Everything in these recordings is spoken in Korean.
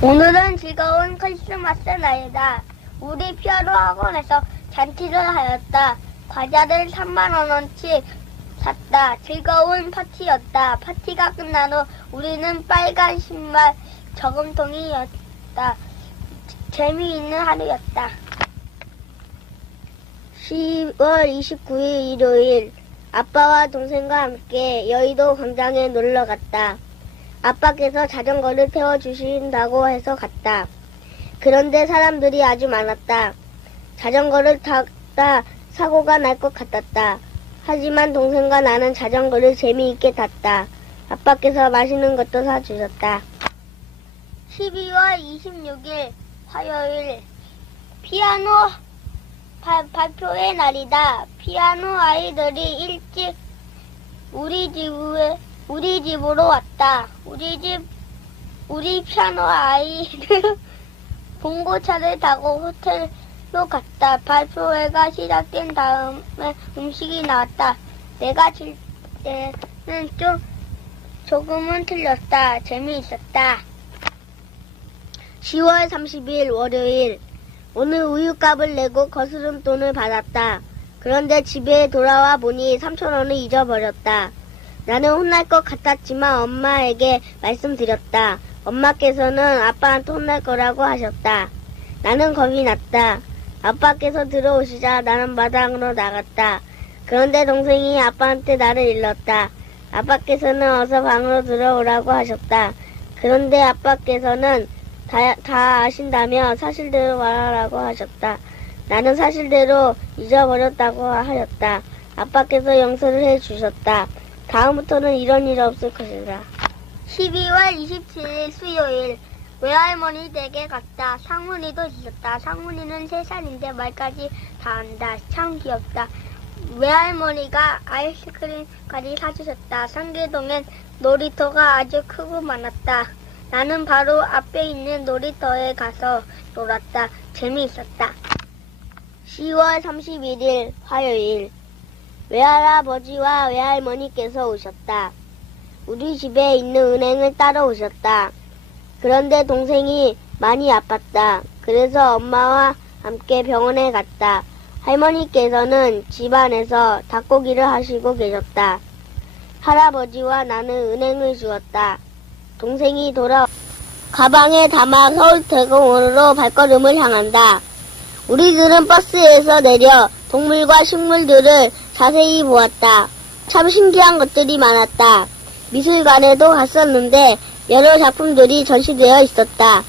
오늘은 즐거운 크리스마스 날이다. 우리 피아노 학원에서 잔치를 하였다. 과자를 30,000원어치 샀다. 즐거운 파티였다. 파티가 끝난 후 우리는 빨간 신발 저금통이었다. 재미있는 하루였다. 10월 29일 일요일, 아빠와 동생과 함께 여의도 광장에 놀러 갔다. 아빠께서 자전거를 태워주신다고 해서 갔다. 그런데 사람들이 아주 많았다. 자전거를 타다 사고가 날 것 같았다. 하지만 동생과 나는 자전거를 재미있게 탔다. 아빠께서 맛있는 것도 사주셨다. 12월 26일 화요일, 피아노 발표의 날이다. 피아노 아이들이 일찍 우리 집으로 왔다. 우리 피아노 아이들 봉고차를 타고 호텔로 갔다. 발표회가 시작된 다음에 음식이 나왔다. 내가 칠 때는 조금은 틀렸다. 재미있었다. 10월 30일 월요일, 오늘 우유값을 내고 거스름돈을 받았다. 그런데 집에 돌아와 보니 3,000원을 잊어버렸다. 나는 혼날 것 같았지만 엄마에게 말씀드렸다. 엄마께서는 아빠한테 혼날 거라고 하셨다. 나는 겁이 났다. 아빠께서 들어오시자 나는 마당으로 나갔다. 그런데 동생이 아빠한테 나를 일렀다. 아빠께서는 어서 방으로 들어오라고 하셨다. 그런데 아빠께서는 다 아신다며 사실대로 말하라고 하셨다. 나는 사실대로 잊어버렸다고 하였다. 아빠께서 용서를 해주셨다. 다음부터는 이런 일 없을 것이다. 12월 27일 수요일, 외할머니 댁에 갔다. 상훈이도 있었다. 상훈이는 3살인데 말까지 다 한다. 참 귀엽다. 외할머니가 아이스크림까지 사주셨다. 상계동엔 놀이터가 아주 크고 많았다. 나는 바로 앞에 있는 놀이터에 가서 놀았다. 재미있었다. 10월 31일 화요일, 외할아버지와 외할머니께서 오셨다. 우리 집에 있는 은행을 따러 오셨다. 그런데 동생이 많이 아팠다. 그래서 엄마와 함께 병원에 갔다. 할머니께서는 집안에서 닭고기를 하시고 계셨다. 할아버지와 나는 은행을 주었다. 동생이 가방에 담아 서울대공원으로 발걸음을 향한다. 우리들은 버스에서 내려 동물과 식물들을 자세히 보았다. 참 신기한 것들이 많았다. 미술관에도 갔었는데 여러 작품들이 전시되어 있었다.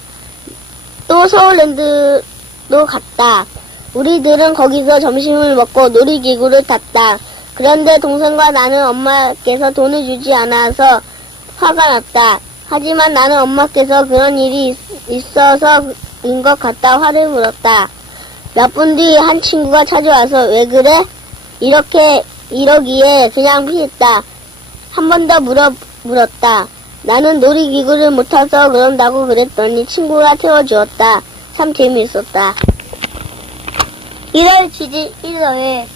또 서울랜드도 갔다. 우리들은 거기서 점심을 먹고 놀이기구를 탔다. 그런데 동생과 나는 엄마께서 돈을 주지 않아서 화가 났다. 하지만 나는 엄마께서 그런 일이 있어서인 것 같다 화를 물었다. 몇 분 뒤 한 친구가 찾아와서 왜 그래? 이러기에 그냥 피했다. 한 번 더 물었다. 나는 놀이기구를 못 타서 그런다고 그랬더니 친구가 태워주었다. 참 재미있었다. 일요일 취지 일요일.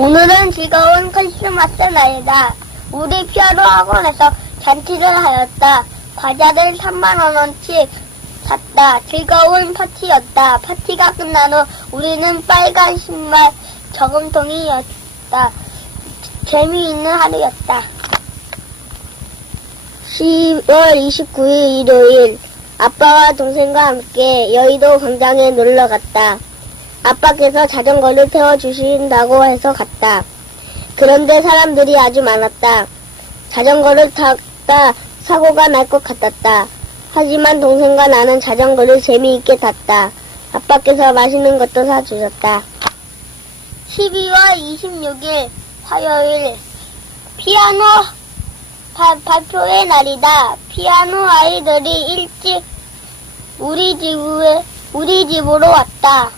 오늘은 즐거운 크리스마스 날이다. 우리 피아노 학원에서 잔치를 하였다. 과자를 30,000원치 샀다. 즐거운 파티였다. 파티가 끝난 후 우리는 빨간 신발 저금통이었다. 재미있는 하루였다. 10월 29일 일요일, 아빠와 동생과 함께 여의도 광장에 놀러 갔다. 아빠께서 자전거를 태워주신다고 해서 갔다. 그런데 사람들이 아주 많았다. 자전거를 타다 사고가 날 것 같았다. 하지만 동생과 나는 자전거를 재미있게 탔다. 아빠께서 맛있는 것도 사주셨다. 12월 26일 화요일, 피아노 발표의 날이다. 피아노 아이들이 일찍 우리 집으로 왔다.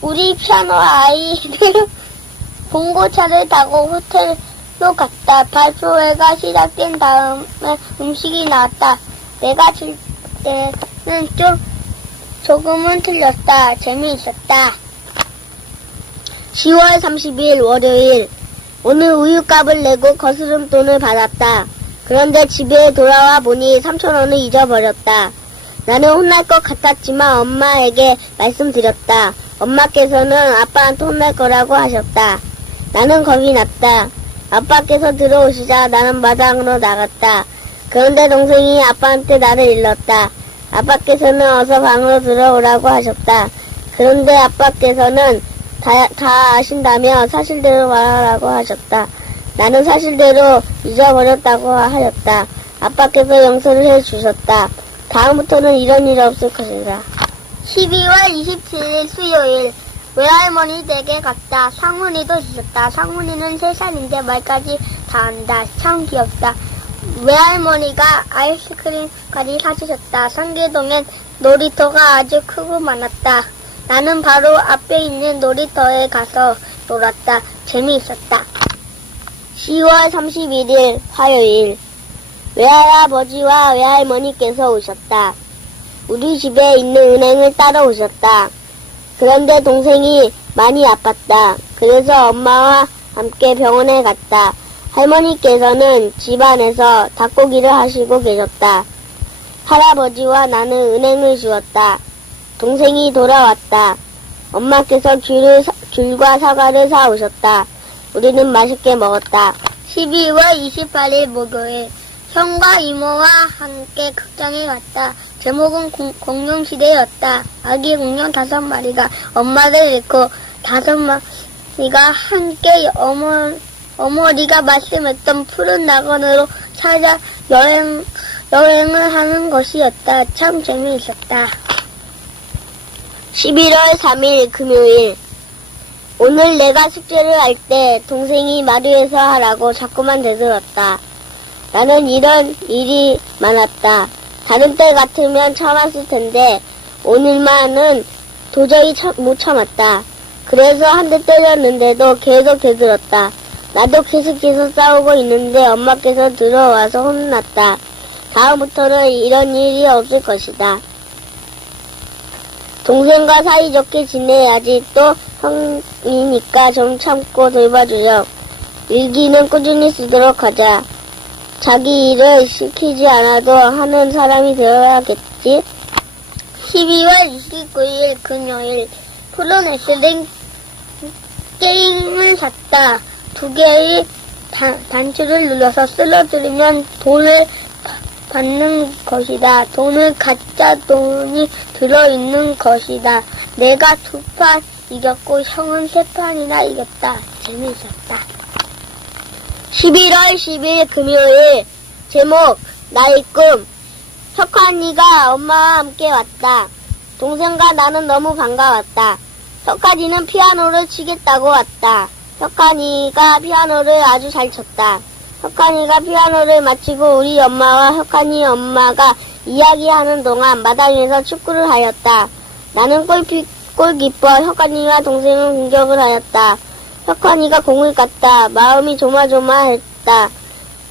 우리 피아노 아이들 봉고차를 타고 호텔로 갔다. 발표회가 시작된 다음에 음식이 나왔다. 내가 칠 때는 조금은 틀렸다. 재미있었다. 10월 30일 월요일, 오늘 우유값을 내고 거스름 돈을 받았다. 그런데 집에 돌아와 보니 3,000원을 잊어버렸다. 나는 혼날 것 같았지만 엄마에게 말씀드렸다. 엄마께서는 아빠한테 혼날 거라고 하셨다. 나는 겁이 났다. 아빠께서 들어오시자 나는 마당으로 나갔다. 그런데 동생이 아빠한테 나를 일렀다. 아빠께서는 어서 방으로 들어오라고 하셨다. 그런데 아빠께서는 다 아신다며 사실대로 말하라고 하셨다. 나는 사실대로 잊어버렸다고 하였다. 아빠께서 용서를 해주셨다. 다음부터는 이런 일 없을 것이다. 12월 27일 수요일, 외할머니 댁에 갔다. 상훈이도 있었다. 상훈이는 3살인데 말까지 다 한다. 참 귀엽다. 외할머니가 아이스크림까지 사주셨다. 상계동엔 놀이터가 아주 크고 많았다. 나는 바로 앞에 있는 놀이터에 가서 놀았다. 재미있었다. 10월 31일 화요일, 외할아버지와 외할머니께서 오셨다. 우리 집에 있는 은행을 따라오셨다. 그런데 동생이 많이 아팠다. 그래서 엄마와 함께 병원에 갔다. 할머니께서는 집안에서 닭고기를 하시고 계셨다. 할아버지와 나는 은행을 주었다. 동생이 돌아왔다. 엄마께서 귤과 사과를 사오셨다. 우리는 맛있게 먹었다. 12월 28일 목요일, 형과 이모와 함께 극장에 갔다. 제목은 공룡시대였다. 아기 공룡 5마리가 엄마를 잃고 5마리가 함께 어머니가 말씀했던 푸른 낙원으로 찾아 여행을 하는 것이었다. 참 재미있었다. 11월 3일 금요일, 오늘 내가 숙제를 할 때 동생이 마루에서 하라고 자꾸만 되들었다. 나는 이런 일이 많았다. 다른 때 같으면 참았을 텐데 오늘만은 도저히 못 참았다. 그래서 한 대 때렸는데도 계속 되들었다. 나도 계속해서 싸우고 있는데 엄마께서 들어와서 혼났다. 다음부터는 이런 일이 없을 것이다. 동생과 사이좋게 지내야지. 또 형이니까 좀 참고 돌봐주렴. 일기는 꾸준히 쓰도록 하자. 자기 일을 시키지 않아도 하는 사람이 되어야겠지. 12월 29일 금요일, 프로레슬링 게임을 샀다. 2개의 단추를 눌러서 쓸어들이면 돈을 받는 것이다. 돈은 가짜 돈이 들어있는 것이다. 내가 2판 이겼고 형은 3판이나 이겼다. 재미있었다. 11월 10일 금요일, 제목 나의 꿈. 석환이가 엄마와 함께 왔다. 동생과 나는 너무 반가웠다. 석환이는 피아노를 치겠다고 왔다. 석환이가 피아노를 아주 잘 쳤다. 석환이가 피아노를 마치고 우리 엄마와 석환이 엄마가 이야기하는 동안 마당에서 축구를 하였다. 나는 골키퍼, 석환이와 동생은 공격을 하였다. 석환이가 공을 깠다. 마음이 조마조마했다.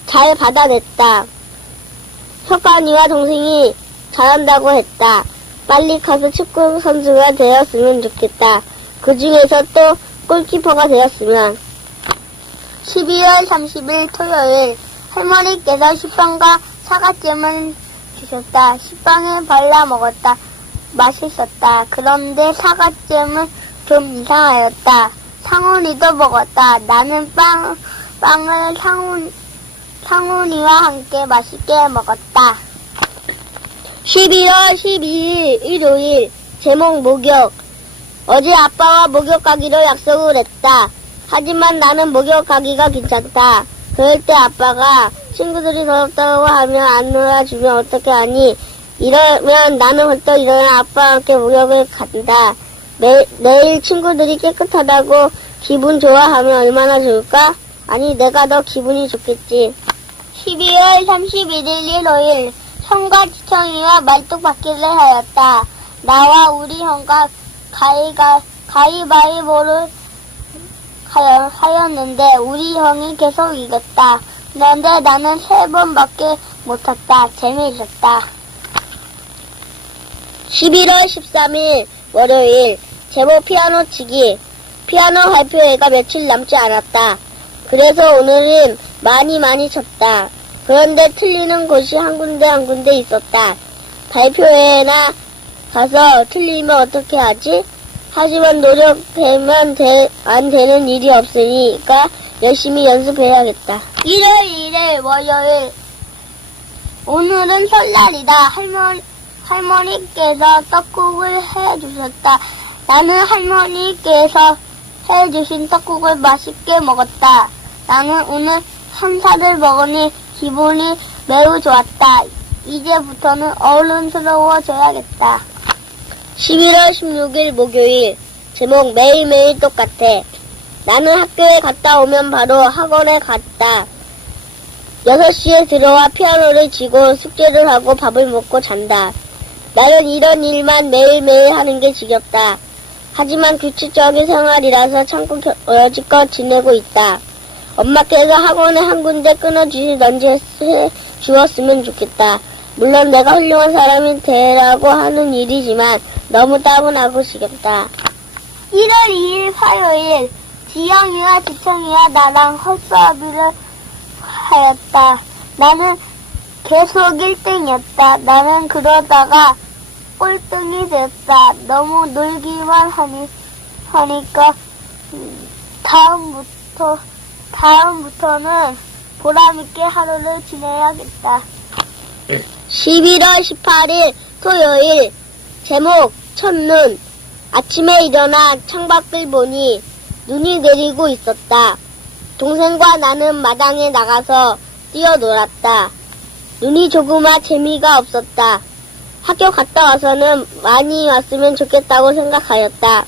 잘 받아냈다. 석환이와 동생이 잘한다고 했다. 빨리 커서 축구 선수가 되었으면 좋겠다. 그 중에서 또 골키퍼가 되었으면. 12월 30일 토요일 할머니께서 식빵과 사과잼을 주셨다. 식빵을 발라 먹었다. 맛있었다. 그런데 사과잼은 좀 이상하였다. 상훈이도 먹었다. 나는 빵을 상훈이와 함께 맛있게 먹었다. 11월 12일 일요일 제목 목욕. 어제 아빠와 목욕 가기로 약속을 했다. 하지만 나는 목욕 가기가 귀찮다. 그럴 때 아빠가 친구들이 더럽다고 하면 안 놀아주면 어떻게 하니? 이러면 나는 헐떡 일어나 아빠와 함께 목욕을 간다. 내일 친구들이 깨끗하다고 기분 좋아하면 얼마나 좋을까? 아니, 내가 더 기분이 좋겠지. 12월 31일 일요일 형과 지청이와 말뚝박기를 하였다. 나와 우리 형과 가위바위보를 하였는데 우리 형이 계속 이겼다. 그런데 나는 3번밖에 못했다. 재미있었다. 11월 13일 월요일 제목 피아노 치기. 피아노 발표회가 며칠 남지 않았다. 그래서 오늘은 많이 쳤다. 그런데 틀리는 곳이 한 군데 있었다. 발표회나 가서 틀리면 어떻게 하지? 하지만 노력하면 안 되는 일이 없으니까 열심히 연습해야겠다. 1월 1일 월요일. 오늘은 설날이다. 할머니께서 떡국을 해주셨다. 나는 할머니께서 해주신 떡국을 맛있게 먹었다. 나는 오늘 한사를 먹으니 기분이 매우 좋았다. 이제부터는 어른스러워져야겠다. 11월 16일 목요일 제목 매일매일 똑같아. 나는 학교에 갔다 오면 바로 학원에 갔다. 6시에 들어와 피아노를 치고 숙제를 하고 밥을 먹고 잔다. 나는 이런 일만 매일매일 하는 게 지겹다. 하지만 규칙적인 생활이라서 참고 여지껏 지내고 있다. 엄마께서 학원에 한 군데 끊어주시던지 해주었으면 좋겠다. 물론 내가 훌륭한 사람이 되라고 하는 일이지만 너무 따분하고 지겹다. 1월 2일 화요일 지영이와 지청이와 나랑 헛수업을 하였다. 나는 계속 1등이었다. 나는 그러다가 꼴등이 됐다. 너무 놀기만 하니까 다음부터는 보람있게 하루를 지내야겠다. 11월 18일 토요일 제목 첫눈. 아침에 일어나 창밖을 보니 눈이 내리고 있었다. 동생과 나는 마당에 나가서 뛰어놀았다. 눈이 조그마 재미가 없었다. 학교 갔다 와서는 많이 왔으면 좋겠다고 생각하였다.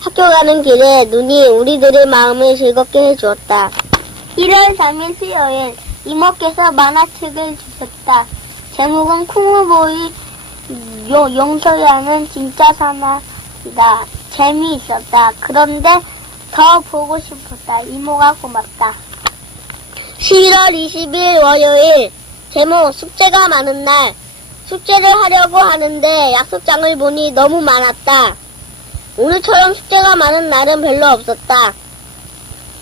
학교 가는 길에 눈이 우리들의 마음을 즐겁게 해주었다. 1월 3일 수요일 이모께서 만화책을 주셨다. 제목은 쿵우보이 용서야는 진짜 사나이다. 재미있었다. 그런데 더 보고 싶었다. 이모가 고맙다. 11월 20일 월요일 제목 숙제가 많은 날. 숙제를 하려고 하는데 약속장을 보니 너무 많았다. 오늘처럼 숙제가 많은 날은 별로 없었다.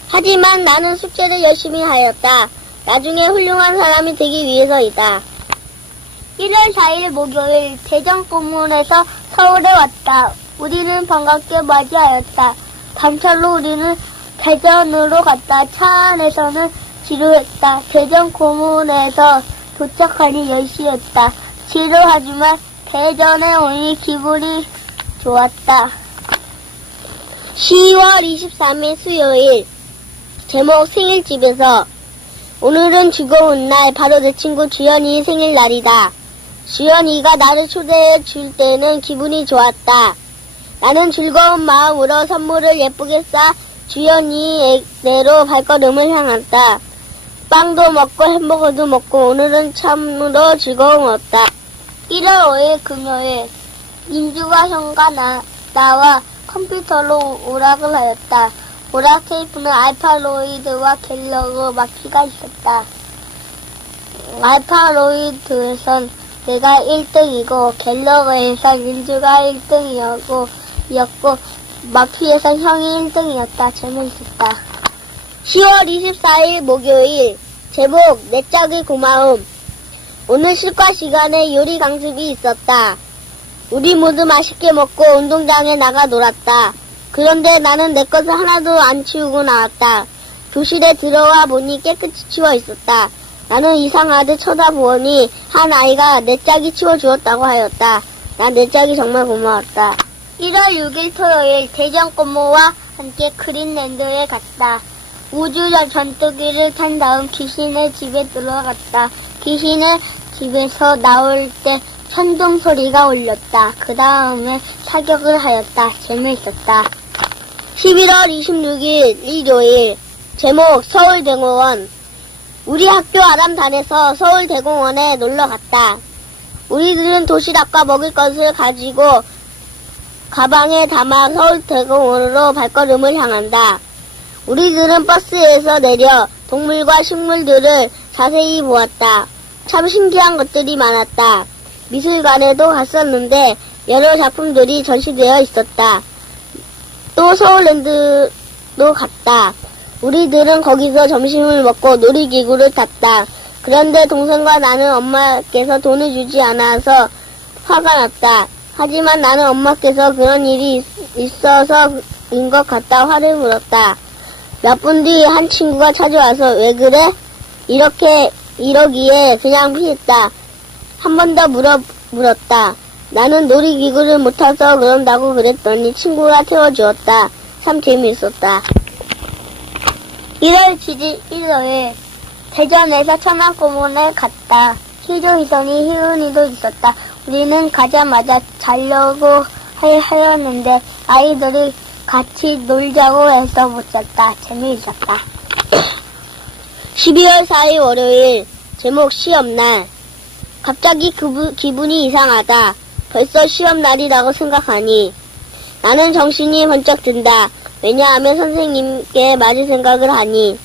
하지만 나는 숙제를 열심히 하였다. 나중에 훌륭한 사람이 되기 위해서이다. 1월 4일 목요일 대전고문에서 서울에 왔다. 우리는 반갑게 맞이하였다. 단철로 우리는 대전으로 갔다. 차 안에서는 지루했다. 대전고문에서 도착하니 10시였다. 지루하지만 대전에 오니 기분이 좋았다. 10월 23일 수요일 제목 생일집에서. 오늘은 즐거운 날. 바로 내 친구 주연이 생일날이다. 주연이가 나를 초대해 줄 때는 기분이 좋았다. 나는 즐거운 마음으로 선물을 예쁘게 싸 주연이네로 발걸음을 향했다. 빵도 먹고 햄버거도 먹고 오늘은 참으로 즐거웠다. 1월 5일 금요일 민주가 형과 나와 컴퓨터로 오락을 하였다. 오락 테이프는 알파로이드와 갤러그 마키가 있었다. 알파로이드에선 내가 1등이고 갤러그에선 민주가 1등이었고 마피에서 형이 1등이었다. 재미있었다. 10월 24일 목요일. 제목 내 짝의 고마움. 오늘 실과 시간에 요리 강습이 있었다. 우리 모두 맛있게 먹고 운동장에 나가 놀았다. 그런데 나는 내 것을 하나도 안 치우고 나왔다. 교실에 들어와 보니 깨끗이 치워 있었다. 나는 이상하게 쳐다보니 한 아이가 내 짝이 치워주었다고 하였다. 난 내 짝이 정말 고마웠다. 1월 6일 토요일 대전 고모와 함께 그린랜드에 갔다. 우주전 전투기를 탄 다음 귀신의 집에 들어갔다. 귀신의 집에서 나올 때 천둥 소리가 울렸다. 그 다음에 사격을 하였다. 재미있었다. 11월 26일 일요일. 제목 서울대공원. 우리 학교 아람단에서 서울대공원에 놀러 갔다. 우리들은 도시락과 먹을 것을 가지고 가방에 담아 서울대공원으로 발걸음을 향한다. 우리들은 버스에서 내려 동물과 식물들을 자세히 보았다. 참 신기한 것들이 많았다. 미술관에도 갔었는데 여러 작품들이 전시되어 있었다. 또 서울랜드도 갔다. 우리들은 거기서 점심을 먹고 놀이기구를 탔다. 그런데 동생과 나는 엄마께서 돈을 주지 않아서 화가 났다. 하지만 나는 엄마께서 그런 일이 있어서인 것 같다 화를 물었다. 몇 분 뒤 한 친구가 찾아와서 왜 그래? 이러기에 그냥 피했다. 한 번 더 물었다. 나는 놀이기구를 못 타서 그런다고 그랬더니 친구가 태워주었다. 참 재미있었다. 1월 7일 일요일. 대전에서 천안공원에 갔다. 희조희선이 희은이도 있었다. 우리는 가자마자 자려고 하였는데 아이들이 같이 놀자고 해서 못 잤다. 재미있었다. 12월 4일 월요일. 제목 시험날. 갑자기 기분이 이상하다. 벌써 시험날이라고 생각하니 나는 정신이 번쩍 든다. 왜냐하면 선생님께 맞을 생각을 하니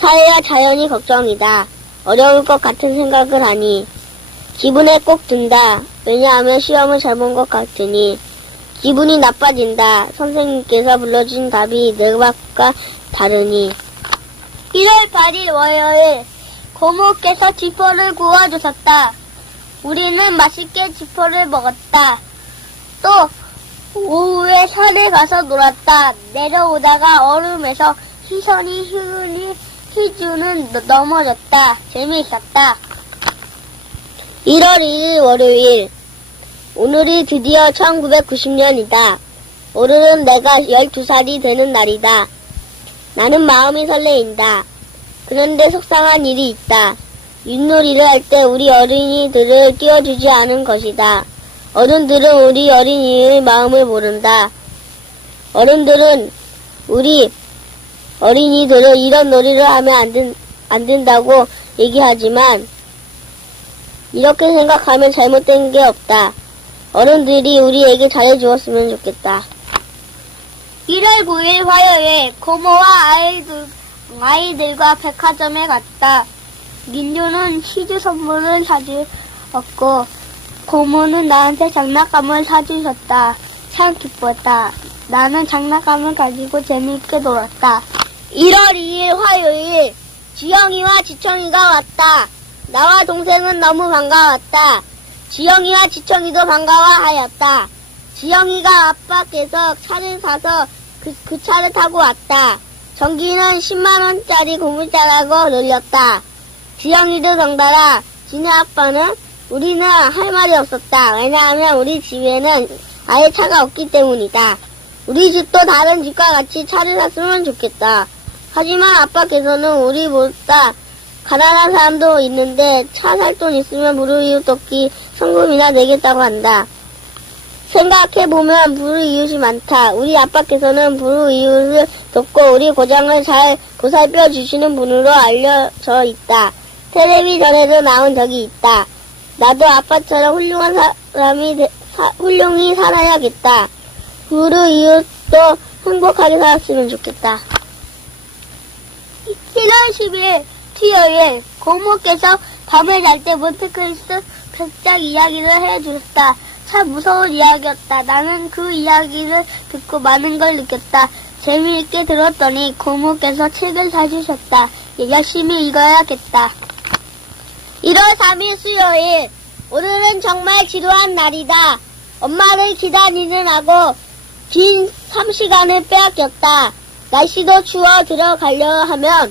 사회와 자연이 걱정이다. 어려울 것 같은 생각을 하니 기분에 꼭 든다. 왜냐하면 시험을 잘 본 것 같으니 기분이 나빠진다. 선생님께서 불러준 답이 내 밥과 다르니 1월 8일 월요일. 고모께서 쥐포를 구워주셨다. 우리는 맛있게 쥐포를 먹었다. 또 오후에 산에 가서 놀았다. 내려오다가 얼음에서 희선이, 희은이, 희주는 넘어졌다. 재미있었다. 1월 2일 월요일. 오늘이 드디어 1990년이다. 오늘은 내가 12살이 되는 날이다. 나는 마음이 설레인다. 그런데 속상한 일이 있다. 윷놀이를 할 때 우리 어린이들을 띄워주지 않은 것이다. 어른들은 우리 어린이의 마음을 모른다. 어른들은 우리 어린이들을 이런 놀이를 하면 안 된다고 얘기하지만 이렇게 생각하면 잘못된 게 없다. 어른들이 우리에게 잘해주었으면 좋겠다. 1월 9일 화요일. 고모와 아이들과 백화점에 갔다. 민주는 희주 선물을 사주었고 고모는 나한테 장난감을 사주셨다. 참 기뻤다. 나는 장난감을 가지고 재미있게 놀았다. 1월 2일 화요일. 지영이와 지청이가 왔다. 나와 동생은 너무 반가웠다. 지영이와 지청이도 반가워하였다. 지영이가 아빠께서 차를 사서 그 차를 타고 왔다. 전기는 10만원짜리 고물자라고 놀렸다. 지영이도 덩달아. 지네 아빠는? 우리는 할 말이 없었다. 왜냐하면 우리 집에는 아예 차가 없기 때문이다. 우리 집도 다른 집과 같이 차를 샀으면 좋겠다. 하지만 아빠께서는 우리보다 가난한 사람도 있는데 차 살 돈 있으면 불우이웃 돕기 성금이나 내겠다고 한다. 생각해보면 불우이웃이 많다. 우리 아빠께서는 불우이웃을 돕고 우리 고장을 잘 보살펴 주시는 분으로 알려져 있다. 텔레비전에도 나온 적이 있다. 나도 아빠처럼 훌륭히 살아야겠다. 불우이웃도 행복하게 살았으면 좋겠다. 1월 10일 고모께서 밤을 잘 때 몬테크리스토 별장 이야기를 해주셨다. 참 무서운 이야기였다. 나는 그 이야기를 듣고 많은 걸 느꼈다. 재미있게 들었더니 고모께서 책을 사주셨다. 열심히 읽어야겠다. 1월 3일 수요일. 오늘은 정말 지루한 날이다. 엄마를 기다리느라고 긴 3시간을 빼앗겼다. 날씨도 추워 들어가려 하면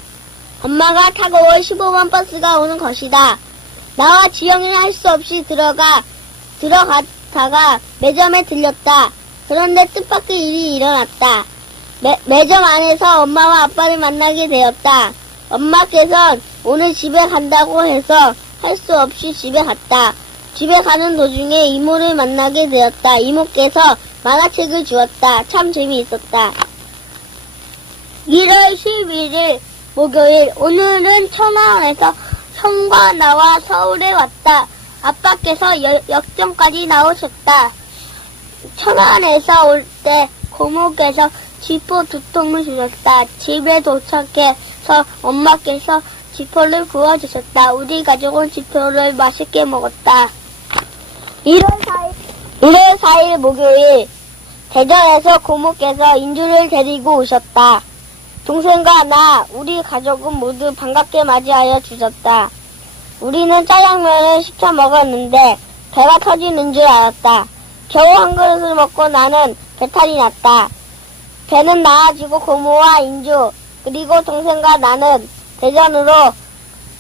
엄마가 타고 올 15번 버스가 오는 것이다. 나와 지영이는 할 수 없이 들어갔다가 매점에 들렸다. 그런데 뜻밖의 일이 일어났다. 매점 안에서 엄마와 아빠를 만나게 되었다. 엄마께서는 오늘 집에 간다고 해서 할 수 없이 집에 갔다. 집에 가는 도중에 이모를 만나게 되었다. 이모께서 만화책을 주었다. 참 재미있었다. 1월 11일 목요일. 오늘은 천안에서 형과 나와 서울에 왔다. 아빠께서 역정까지 나오셨다. 천안에서 올 때 고모께서 지포 2통을 주셨다. 집에 도착해서 엄마께서 지포를 구워주셨다. 우리 가족은 지포를 맛있게 먹었다. 1월 4일 목요일. 대전에서 고모께서 인주를 데리고 오셨다. 동생과 나, 우리 가족은 모두 반갑게 맞이하여 주셨다. 우리는 짜장면을 시켜 먹었는데 배가 터지는 줄 알았다. 겨우 한 그릇을 먹고 나는 배탈이 났다. 배는 나아지고 고모와 인주 그리고 동생과 나는 대전으로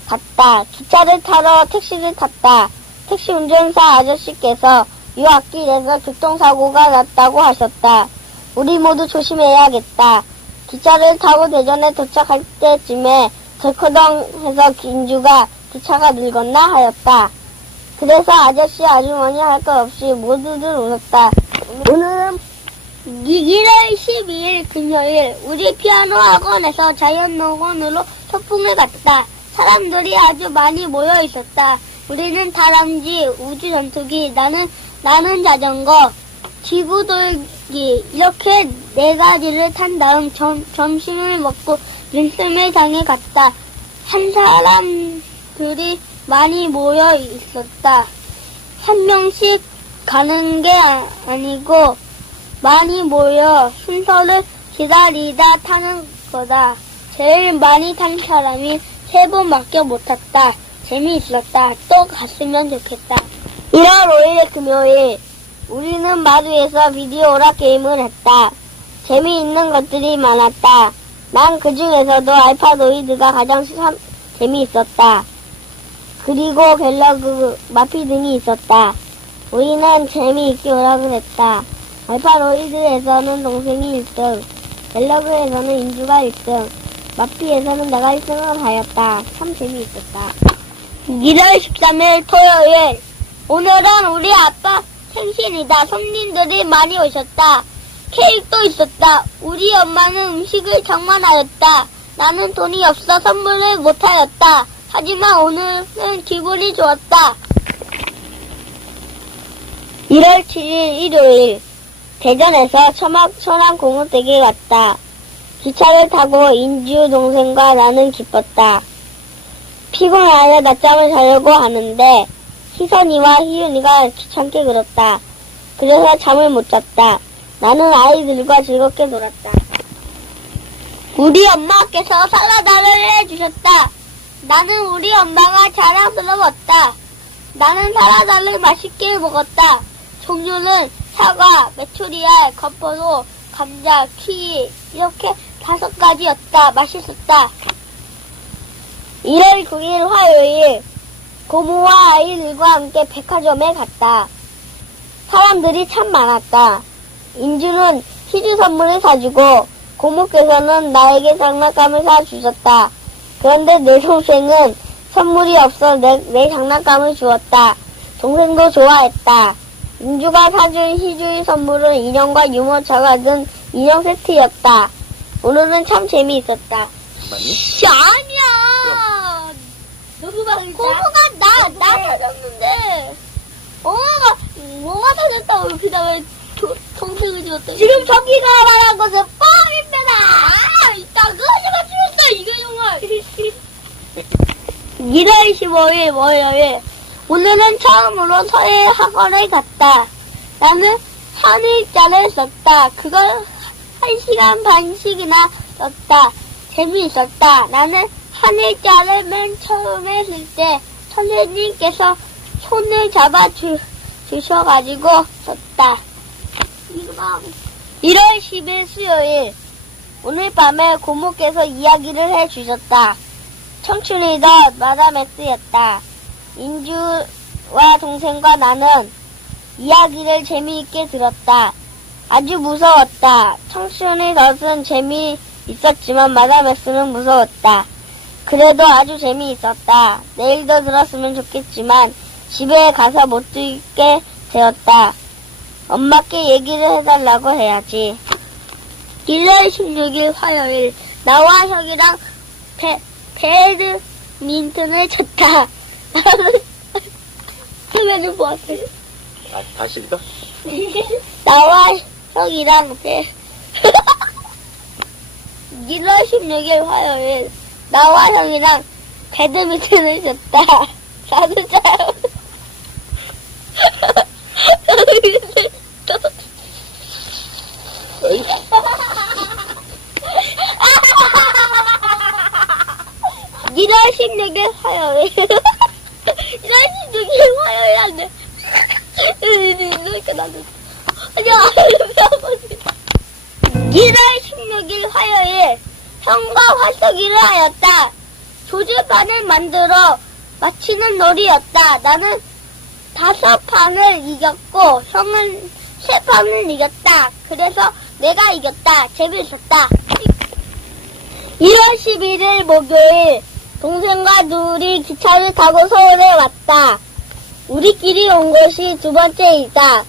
갔다. 기차를 타러 택시를 탔다. 택시 운전사 아저씨께서 이 앞길에서 교통사고가 났다고 하셨다. 우리 모두 조심해야겠다. 기차를 타고 대전에 도착할 때쯤에 덜커덩해서 인주가 기차가 늙었나 하였다. 그래서 아저씨 아주머니 할 것 없이 모두들 웃었다. 오늘은 1월 12일 금요일. 우리 피아노 학원에서 자연농원으로 소풍을 갔다. 사람들이 아주 많이 모여 있었다. 우리는 다람쥐, 우주전투기, 나는 자전거, 지구돌기 이렇게 4가지를 탄 다음 점심을 먹고 린스매장에 갔다. 한 사람들이 많이 모여 있었다. 한 명씩 가는 게 아니고 많이 모여 순서를 기다리다 타는 거다. 제일 많이 탄 사람이 3번밖에 못 탔다. 재미있었다. 또 갔으면 좋겠다. 1월 5일 금요일. 우리는 마루에서 비디오 오락 게임을 했다. 재미있는 것들이 많았다. 난 그 중에서도 알파노이드가 가장 재미있었다. 그리고 갤러그, 마피 등이 있었다. 우리는 재미있게 오락을 했다. 알파노이드에서는 동생이 1등, 갤러그에서는 인주가 1등, 마피에서는 내가 1등을 하였다. 참 재미있었다. 1월 13일 토요일. 오늘은 우리 아빠 생신이다. 손님들이 많이 오셨다. 케이크도 있었다. 우리 엄마는 음식을 장만하였다. 나는 돈이 없어 선물을 못하였다. 하지만 오늘은 기분이 좋았다. 1월 7일 일요일. 대전에서 천안공원댁에 갔다. 기차를 타고 인주 동생과 나는 기뻤다. 피곤하여 낮잠을 자려고 하는데 희선이와 희윤이가 귀찮게 굴었다. 그래서 잠을 못 잤다. 나는 아이들과 즐겁게 놀았다. 우리 엄마께서 살라다를 해주셨다. 나는 우리 엄마가 자랑스러웠다. 나는 살라다를 맛있게 먹었다. 종류는 사과, 메추리알, 겉포도, 감자, 키위 이렇게 5가지였다. 맛있었다. 1월 9일 화요일. 고모와 아이들과 함께 백화점에 갔다. 사람들이 참 많았다. 인주는 희주 선물을 사주고 고모께서는 나에게 장난감을 사주셨다. 그런데 내 동생은 선물이 없어 내 장난감을 주었다. 동생도 좋아했다. 인주가 사준 희주의 선물은 인형과 유모차가 든 인형 세트였다. 오늘은 참 재미있었다. 아니야. 고모가 나 사줬는데 뭐가 사줬다고 이렇게 왜 동생을 주었다. 지금 저기가 말한 것은 뻥입니다. 이따 거짓말 치웠어 이게 정말. 1월 15일 월요일. 오늘은 처음으로 서예 학원에 갔다. 나는 한 일자를 썼다. 그걸 1시간 반씩이나 썼다. 재미있었다. 나는 한 일자를 맨 처음에 쓸 때 선생님께서 손을 잡아 주셔가지고 썼다. 1월 10일 수요일. 오늘 밤에 고모께서 이야기를 해주셨다. 청춘이던 마담 X였다. 인주와 동생과 나는 이야기를 재미있게 들었다. 아주 무서웠다. 청춘이 덫은 재미있었지만 마담 X는 무서웠다. 그래도 아주 재미있었다. 내일도 들었으면 좋겠지만 집에 가서 못 듣게 되었다. 엄마께 얘기를 해달라고 해야지. 1월 16일 화요일. 나와 형이랑 배드민턴을 쳤다. 화면을 보았어요. 다시 읽어? 나와 형이랑 1월 16일 화요일. 나와 형이랑 배드민턴을 쳤다. 나도 잘. 1월 16일 화요일. 1월 16일 화요일인데. 이렇게 나는. 아니야, 1월 16일 화요일. 형과 활쏘기를 하였다. 조제판을 만들어 마치는 놀이였다. 나는 5판을 이겼고 형은 3판을 이겼다. 그래서 내가 이겼다. 재미있었다. 1월 11일 목요일. 동생과 둘이 기차를 타고 서울에 왔다. 우리끼리 온 것이 2번째이다.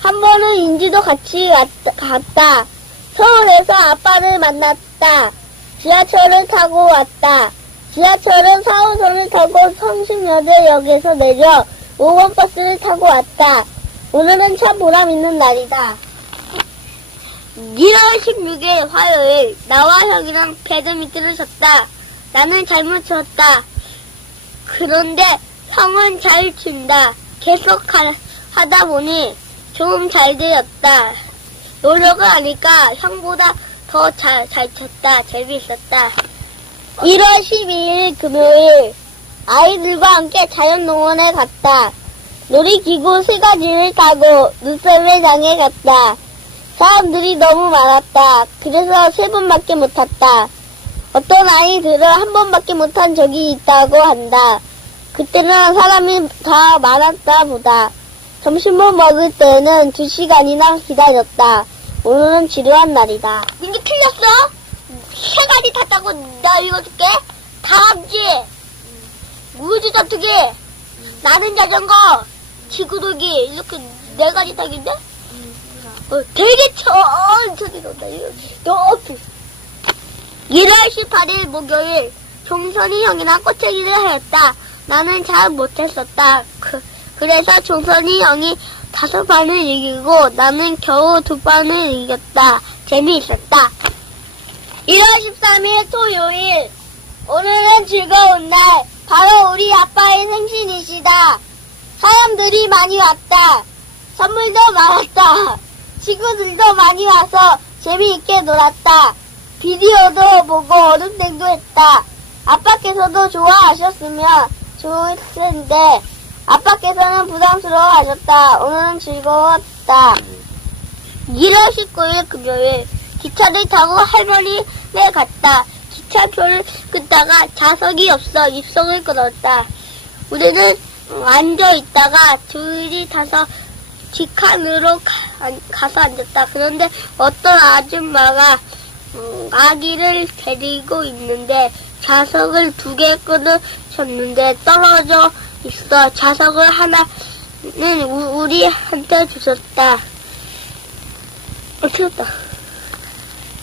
한 번은 인지도 같이 갔다. 서울에서 아빠를 만났다. 지하철을 타고 왔다. 지하철은 4호선을 타고 성신여대역에서 내려 5번 버스를 타고 왔다. 오늘은 참 보람있는 날이다. 1월 16일 화요일. 나와 형이랑 배드민턴을 쳤다. 나는 잘못 쳤다. 그런데 형은 잘 친다. 계속 하다 보니 좀 잘 되었다. 노력을 하니까 형보다 더 잘 쳤다. 재미있었다. 1월 12일 금요일. 아이들과 함께 자연농원에 갔다. 놀이기구 3가지를 타고 눈썰매장에 갔다. 사람들이 너무 많았다. 그래서 3번밖에 못 탔다. 어떤 아이들은 1번밖에 못한 적이 있다고 한다. 그때는 사람이 다 많았다 보다. 점심을 먹을 때는 2시간이나 기다렸다. 오늘은 지루한 날이다. 민기 틀렸어? 3가지 탔다고 나 읽어줄게. 다람쥐, 우주 전투기, 나는 자전거, 지구도기 이렇게 4가지 타기인데? 되게 천천히 논다. 높이. 1월 18일 목요일. 종선이 형이랑 꼬챙이를 하였다. 나는 잘 못했었다. 그래서 종선이 형이 5판을 이기고 나는 겨우 2판을 이겼다. 재미있었다. 1월 13일 토요일. 오늘은 즐거운 날. 바로 우리 아빠의 생신이시다. 사람들이 많이 왔다. 선물도 많았다. 친구들도 많이 와서 재미있게 놀았다. 비디오도 보고 얼음땡도 했다. 아빠께서도 좋아하셨으면 좋을 텐데 아빠께서는 부담스러워 하셨다. 오늘은 즐거웠다. 1월 19일 금요일. 기차를 타고 할머니네 갔다. 기차표를 끊다가 좌석이 없어 입석을 끊었다. 우리는 앉아있다가 둘이 타서 뒷칸으로 가서 앉았다. 그런데 어떤 아줌마가 아기를 데리고 있는데 좌석을 2개 끊으셨는데 떨어져 있어. 좌석을 하나는 우리한테 주셨다. 틀렸다.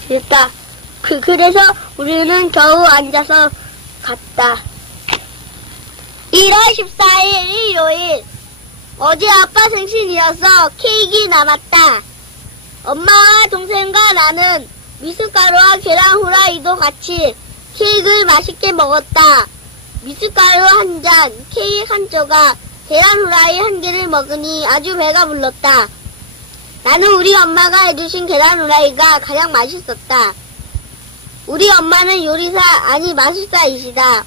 됐다. 그래서 우리는 겨우 앉아서 갔다. 1월 14일 일요일. 어제 아빠 생신이어서 케이크 남았다. 엄마와 동생과 나는 미숫가루와 계란 후라이도 같이 케이크를 맛있게 먹었다. 미숫가루 1잔, 케이크 1조각, 계란 후라이 1개를 먹으니 아주 배가 불렀다. 나는 우리 엄마가 해주신 계란 후라이가 가장 맛있었다. 우리 엄마는 요리사 아니 마술사이시다.